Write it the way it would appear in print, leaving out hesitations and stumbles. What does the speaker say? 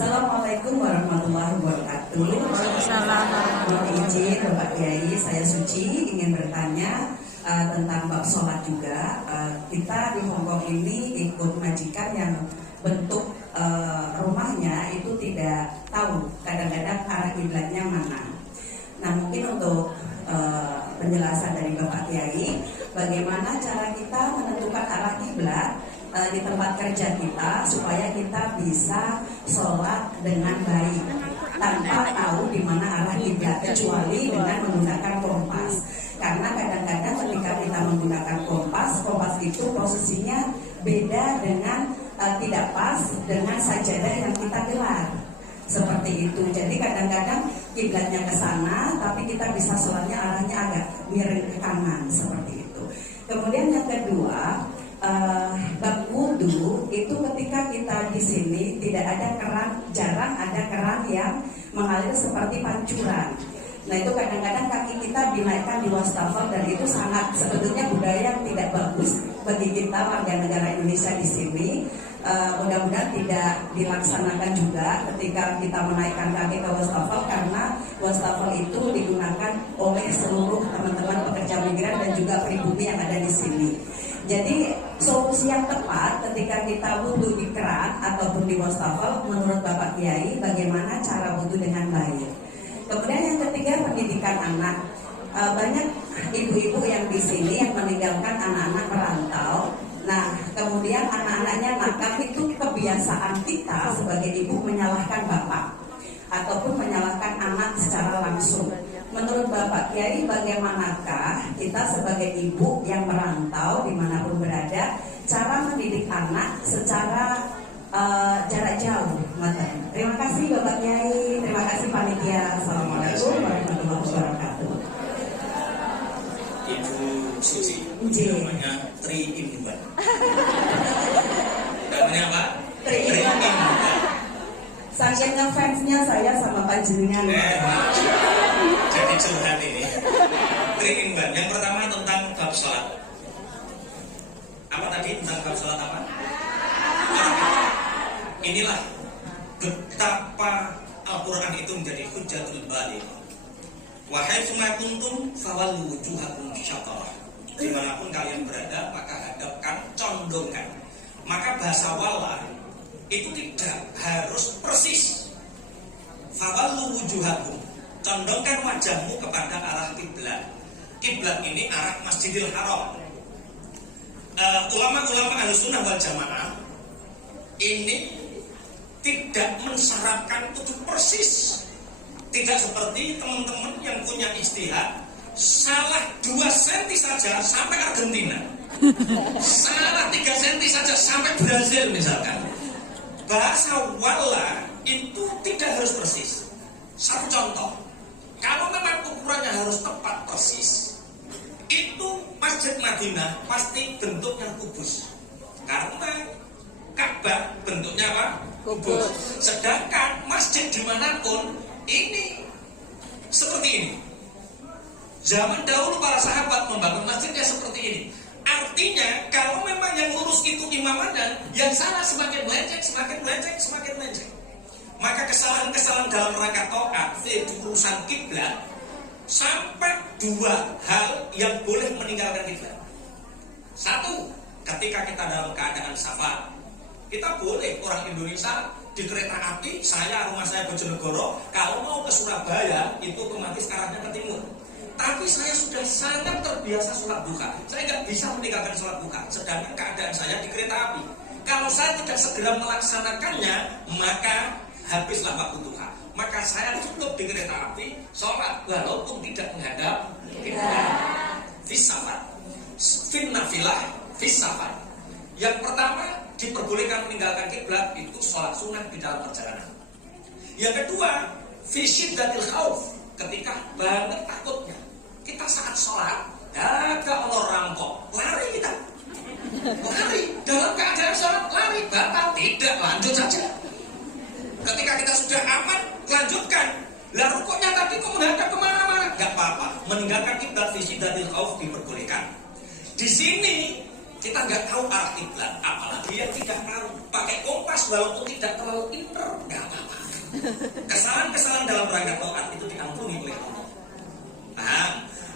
Assalamualaikum warahmatullahi wabarakatuh. Waalaikumsalam. Mohon izin Bapak Kiai, saya Suci ingin bertanya tentang bab sholat juga. Kita di Hongkong ini ikut majikan yang bentuk rumahnya itu tidak tahu kadang-kadang arah kiblatnya mana. Nah, mungkin untuk penjelasan dari Bapak Kiai, bagaimana cara kita menentukan arah kiblat di tempat kerja kita supaya kita bisa sholat dengan baik tanpa tahu di mana arah kiblat, kecuali dengan menggunakan kompas. Karena kadang-kadang ketika kita menggunakan kompas itu posisinya beda dengan tidak pas dengan sajadah yang kita gelar. Seperti itu. Jadi kadang-kadang kiblatnya ke sana, tapi kita bisa sholatnya arahnya agak miring ke kanan seperti itu. Kemudian yang kedua, bab wudu itu ketika kita di sini tidak ada keran, jarang ada keran yang mengalir seperti pancuran. Nah, itu kadang-kadang kaki kita dinaikkan di wastafel, dan itu sangat sebetulnya budaya yang tidak bagus bagi kita warga negara Indonesia di sini. Mudah-mudahan tidak dilaksanakan juga ketika kita menaikkan kaki ke wastafel, karena wastafel itu digunakan oleh seluruh teman-teman pekerja migran dan juga pribumi yang ada di sini. Jadi solusi yang tepat ketika kita wudu di keran ataupun di wastafel, menurut Bapak Kiai, bagaimana cara wudu dengan baik? Kemudian yang ketiga, pendidikan anak. Banyak ibu-ibu yang di sini yang meninggalkan anak-anak merantau. Nah, kemudian anak-anaknya nakal, itu kebiasaan kita sebagai ibu menyalahkan bapak ataupun menyalahkan anak secara langsung. Menurut Bapak Kiai, bagaimanakah kita sebagai ibu yang merantau dimanapun berada, cara mendidik anak secara jarak jauh? Terima kasih Bapak Kiai, terima kasih panitia. Assalamualaikum warahmatullahi wabarakatuh. Ibu Suci, namanya Tri Imban. Namanya apa? Tri Imban. Saking ngefansnya saya sama panjenengan. Jadi curhat ini. Tri Imban. Yang pertama tentang bab sholat. Apa tadi tentang bab sholat apa? Inilah betapa Al-Quran itu menjadi hujjatul baligh. Wahai summa kuntum fawallu wujuhakum syatrah. Dimanapun kalian berada, maka hadapkan, condongkan. Maka bahasa wala itu tidak harus persis. Fawallu wujuhakum, condongkan wajahmu kepada arah kiblat. Kiblat ini arah Masjidil Haram. Ulama-ulama Ahlussunnah wal Jamaah ini tidak mensyaratkan untuk persis. Tidak seperti teman-teman yang punya ijtihad, salah 2 cm saja sampai Argentina, salah 3 cm saja sampai Brazil misalkan. Bahasa wala itu tidak harus persis. Satu contoh, kalau memang ukurannya harus tepat persis, itu Masjid Madinah pasti bentuknya kubus, karena Ka'bah bentuknya apa? Kubus. Sedangkan masjid dimanapun ini seperti ini. Zaman dahulu para sahabat membangun masjidnya seperti ini. Artinya kalau memang yang lurus itu imamannya, yang salah semakin melenceng, semakin melenceng, semakin melenceng. Maka kesalahan-kesalahan dalam rangka taat di urusan kiblat, sampai 2 hal yang boleh meninggalkan kiblat. Satu, ketika kita dalam keadaan safar, kita boleh, orang Indonesia di kereta api, rumah saya Bojonegoro, kalau mau ke Surabaya itu otomatis arahnya ke timur. Tapi saya sudah sangat terbiasa sholat duha, saya nggak bisa meninggalkan sholat duha, sedangkan keadaan saya di kereta api. Kalau saya tidak segera melaksanakannya, maka habislah waktu duha. Maka saya cukup di kereta api sholat walaupun tidak menghadap kiblat. Fisafar, finnafilah, fisafar. Yang pertama, diperbolehkan meninggalkan kiblat itu sholat sunnah di dalam perjalanan. Yang kedua, fisyiddatil khauf, ketika banget takutnya, kita saat sholat, ada Allah rampok, lari kita, lari dalam keadaan sholat, lari batal, tidak, lanjut saja. Ketika kita sudah aman, lanjutkan. Lah rukuknya tadi kok menghadap kemana-mana? Gak apa-apa, meninggalkan kiblat fisyiddatil khauf diperbolehkan. Di sini kita nggak tahu arah kiblat, apalagi yang tidak tahu, pakai kompas walaupun tidak terlalu pinter, nggak apa-apa. Kesalahan-kesalahan dalam rangka